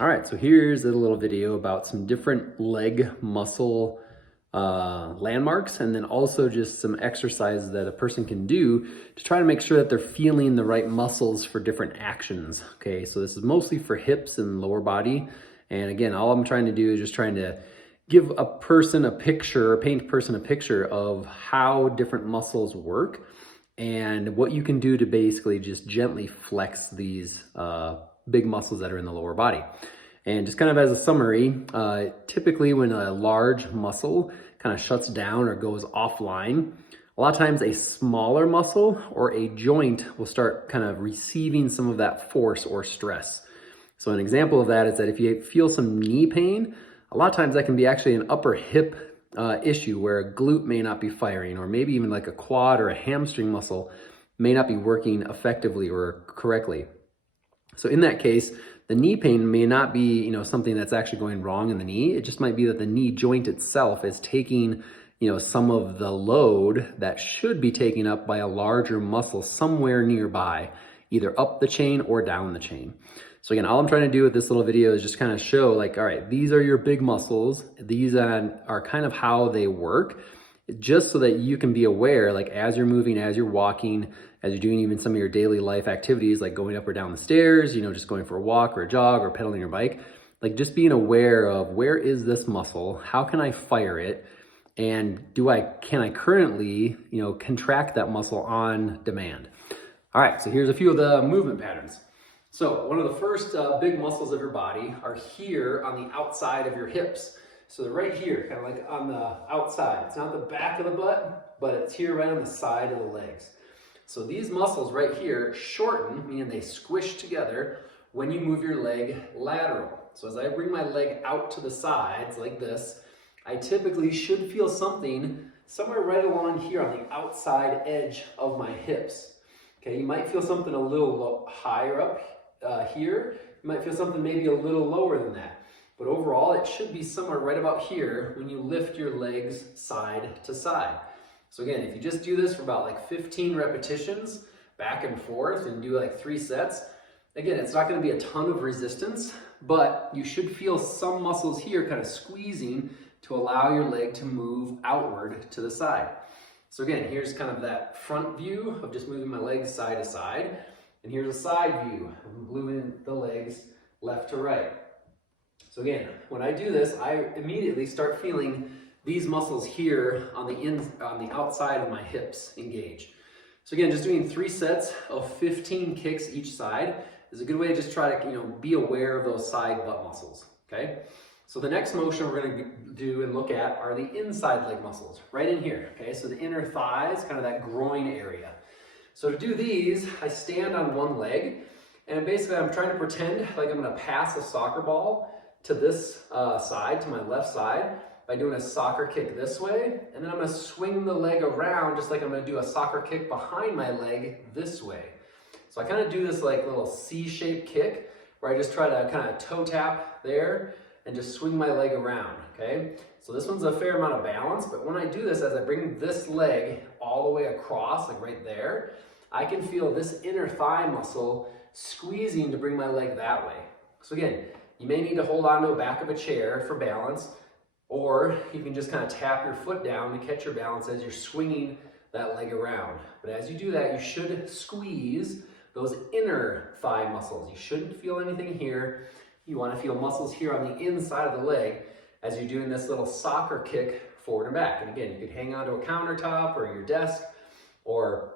All right, so here's a little video about some different leg muscle landmarks, and then also just some exercises that a person can do to try to make sure that they're feeling the right muscles for different actions. Okay, so this is mostly for hips and lower body. And again, all I'm trying to do is just trying to give a person a picture, or paint a person a picture of how different muscles work and what you can do to basically just gently flex these big muscles that are in the lower body. And just kind of as a summary, typically when a large muscle kind of shuts down or goes offline, a lot of times a smaller muscle or a joint will start kind of receiving some of that force or stress. So an example of that is that if you feel some knee pain, a lot of times that can be actually an upper hip issue where a glute may not be firing, or maybe even like a quad or a hamstring muscle may not be working effectively or correctly. So in that case, the knee pain may not be, something that's actually going wrong in the knee. It just might be that the knee joint itself is taking, some of the load that should be taken up by a larger muscle somewhere nearby, either up the chain or down the chain. So again, all I'm trying to do with this little video is just kind of show like, all right, these are your big muscles. These are kind of how they work, just so that you can be aware, like as you're moving, as you're walking, as you're doing even some of your daily life activities, like going up or down the stairs, just going for a walk or a jog or pedaling your bike, like just being aware of where is this muscle, how can I fire it, and can I currently, contract that muscle on demand. All right, so here's a few of the movement patterns. So one of the first big muscles of your body are here on the outside of your hips. So they're right here, kind of like on the outside. It's not the back of the butt, but it's here right on the side of the legs. So these muscles right here shorten, meaning they squish together when you move your leg lateral. So as I bring my leg out to the sides like this, I typically should feel something somewhere right along here on the outside edge of my hips. Okay, you might feel something a little higher up here. You might feel something maybe a little lower than that. But overall, it should be somewhere right about here when you lift your legs side to side. So again, if you just do this for about like 15 repetitions back and forth and do like 3 sets, again, it's not going to be a ton of resistance, but you should feel some muscles here kind of squeezing to allow your leg to move outward to the side. So again, here's kind of that front view of just moving my legs side to side. And here's a side view of moving the legs left to right. So again, when I do this, I immediately start feeling these muscles here on the outside of my hips engage. So again, just doing 3 sets of 15 kicks each side is a good way to just try to, be aware of those side butt muscles, okay? So the next motion we're gonna do and look at are the inside leg muscles, right in here, okay? So the inner thighs, kind of that groin area. So to do these, I stand on one leg, and basically I'm trying to pretend like I'm gonna pass a soccer ball to this side, to my left side, by doing a soccer kick this way, and then I'm gonna swing the leg around just like I'm gonna do a soccer kick behind my leg this way. So I kind of do this like little C-shaped kick, where I just try to kind of toe tap there and just swing my leg around, okay? So this one's a fair amount of balance, but when I do this, as I bring this leg all the way across, like right there, I can feel this inner thigh muscle squeezing to bring my leg that way. So again, you may need to hold on to the back of a chair for balance, or you can just kind of tap your foot down to catch your balance as you're swinging that leg around. But as you do that, you should squeeze those inner thigh muscles. You shouldn't feel anything here. You want to feel muscles here on the inside of the leg as you're doing this little soccer kick forward and back. And again, you could hang onto a countertop or your desk, or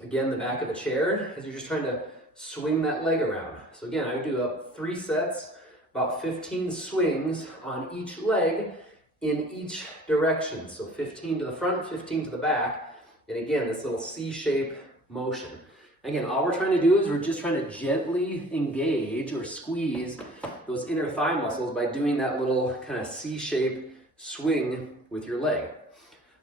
again, the back of a chair as you're just trying to swing that leg around. So again, I would do up 3 sets, about 15 swings on each leg in each direction. So 15 to the front, 15 to the back. And again, this little C-shape motion. Again, all we're trying to do is we're just trying to gently engage or squeeze those inner thigh muscles by doing that little kind of C-shape swing with your leg.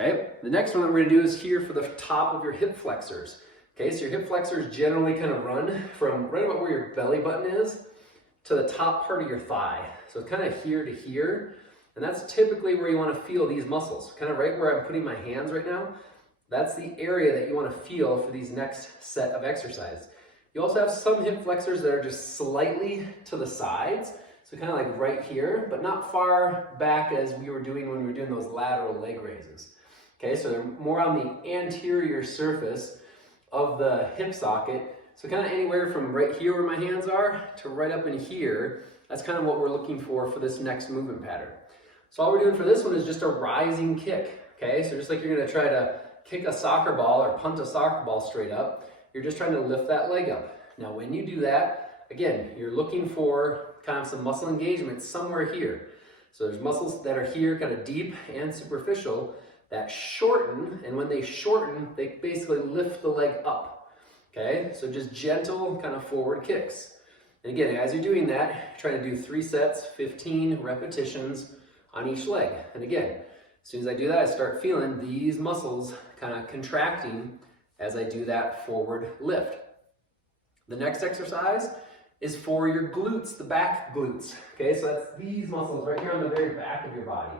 Okay, the next one that we're gonna do is here for the top of your hip flexors. Okay, so your hip flexors generally kind of run from right about where your belly button is to the top part of your thigh. So it's kind of here to here. And that's typically where you want to feel these muscles. Kind of right where I'm putting my hands right now. That's the area that you want to feel for these next set of exercises. You also have some hip flexors that are just slightly to the sides. So kind of like right here, but not far back as we were doing when we were doing those lateral leg raises. Okay, so they're more on the anterior surface of the hip socket. So kind of anywhere from right here where my hands are to right up in here. That's kind of what we're looking for this next movement pattern. So all we're doing for this one is just a rising kick. Okay, so just like you're gonna try to kick a soccer ball or punt a soccer ball straight up, you're just trying to lift that leg up. Now when you do that, again, you're looking for kind of some muscle engagement somewhere here. So there's muscles that are here kind of deep and superficial that shorten, and when they shorten, they basically lift the leg up. Okay, so just gentle kind of forward kicks. And again, as you're doing that, try to do 3 sets, 15 repetitions on each leg. And again, as soon as I do that, I start feeling these muscles kind of contracting as I do that forward lift. The next exercise is for your glutes, the back glutes. Okay, so that's these muscles right here on the very back of your body.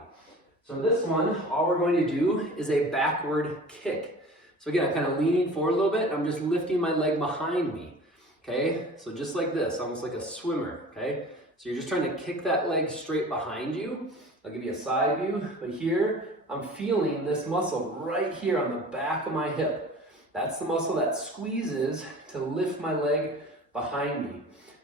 So this one, all we're going to do is a backward kick. So again, I'm kind of leaning forward a little bit. I'm just lifting my leg behind me. Okay, so just like this, almost like a swimmer. Okay, so you're just trying to kick that leg straight behind you. I'll give you a side view, but here I'm feeling this muscle right here on the back of my hip. That's the muscle that squeezes to lift my leg behind me.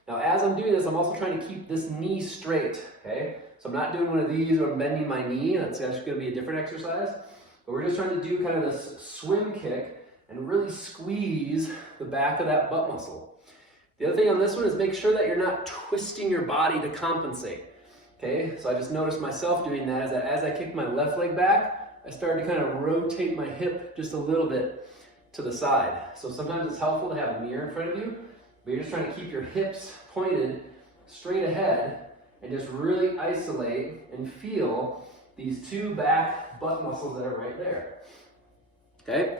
Now, as I'm doing this, I'm also trying to keep this knee straight, okay? So I'm not doing one of these where I'm bending my knee. That's actually going to be a different exercise. But we're just trying to do kind of this swim kick and really squeeze the back of that butt muscle. The other thing on this one is make sure that you're not twisting your body to compensate, okay? So I just noticed myself doing that as I kicked my left leg back, I started to kind of rotate my hip just a little bit to the side. So sometimes it's helpful to have a mirror in front of you, but you're just trying to keep your hips pointed straight ahead and just really isolate and feel these 2 back butt muscles that are right there. Okay?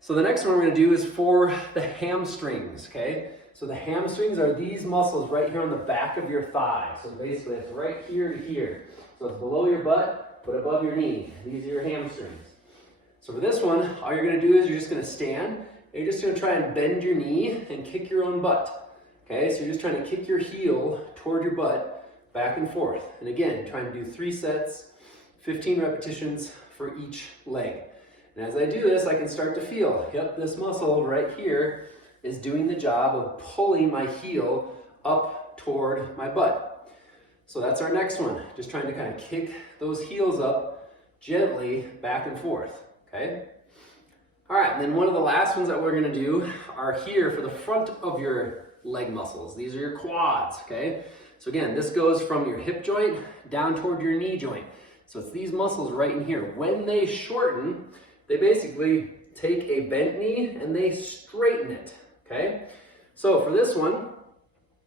So the next one we're going to do is for the hamstrings, okay? So the hamstrings are these muscles right here on the back of your thigh. So basically it's right here to here. So it's below your butt, but above your knee. These are your hamstrings. So for this one, all you're going to do is you're just going to stand, and you're just going to try and bend your knee and kick your own butt. Okay, so you're just trying to kick your heel toward your butt, back and forth. And again, trying to do 3 sets, 15 repetitions for each leg. And as I do this, I can start to feel, yep, this muscle right here is doing the job of pulling my heel up toward my butt. So that's our next one, just trying to kind of kick those heels up gently back and forth, okay? All right, and then one of the last ones that we're gonna do are here for the front of your leg muscles. These are your quads, okay? So again, this goes from your hip joint down toward your knee joint. So it's these muscles right in here. When they shorten, they basically take a bent knee and they straighten it, okay? So for this one,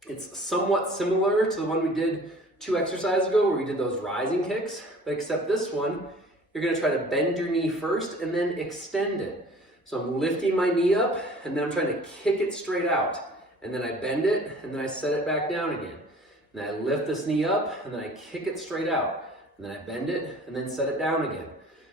it's somewhat similar to the one we did 2 exercises ago where we did those rising kicks, but except this one, you're gonna try to bend your knee first and then extend it. So I'm lifting my knee up and then I'm trying to kick it straight out. And then I bend it and then I set it back down again. And then I lift this knee up and then I kick it straight out. And then I bend it and then set it down again.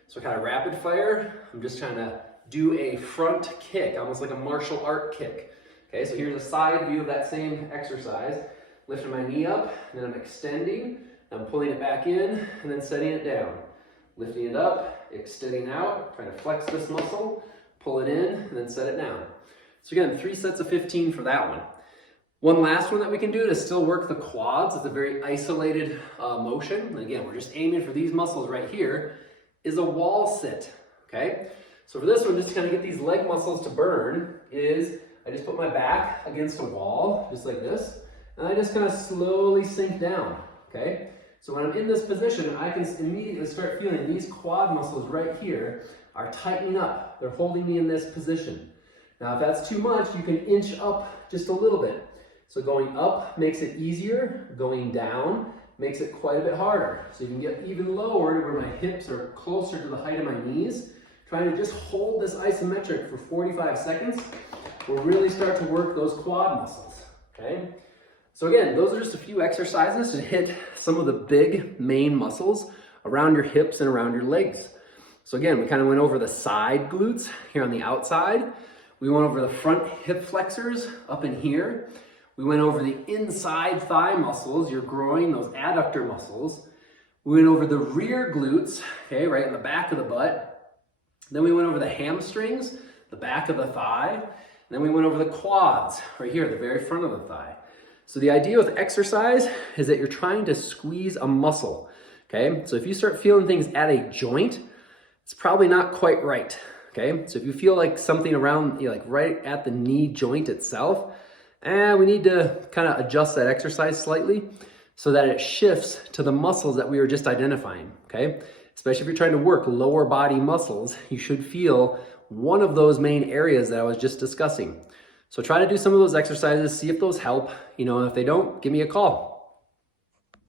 So kind of rapid fire, I'm just trying to do a front kick, almost like a martial art kick. Okay, so here's a side view of that same exercise. Lifting my knee up, and then I'm extending, I'm pulling it back in, and then setting it down. Lifting it up, extending out, trying to flex this muscle, pull it in, and then set it down. So again, 3 sets of 15 for that one. One last one that we can do to still work the quads, it's a very isolated motion. And again, we're just aiming for these muscles right here, is a wall sit, okay? So for this one, just to kind of get these leg muscles to burn, is I just put my back against a wall, just like this, and I just kind of slowly sink down, okay? So when I'm in this position, I can immediately start feeling these quad muscles right here are tightening up. They're holding me in this position. Now, if that's too much, you can inch up just a little bit. So going up makes it easier, going down makes it quite a bit harder. So you can get even lower to where my hips are closer to the height of my knees. Trying to just hold this isometric for 45 seconds will really start to work those quad muscles, okay? So again, those are just a few exercises to hit some of the big main muscles around your hips and around your legs. So again, we kind of went over the side glutes here on the outside. We went over the front hip flexors up in here. We went over the inside thigh muscles, your groin, those adductor muscles. We went over the rear glutes, okay, right in the back of the butt. Then we went over the hamstrings, the back of the thigh. And then we went over the quads, right here at the very front of the thigh. So the idea with exercise is that you're trying to squeeze a muscle, okay? So if you start feeling things at a joint, it's probably not quite right, okay? So if you feel like something around, like right at the knee joint itself, we need to kind of adjust that exercise slightly so that it shifts to the muscles that we were just identifying, okay? Especially if you're trying to work lower body muscles, you should feel one of those main areas that I was just discussing. So try to do some of those exercises, see if those help. And if they don't, give me a call.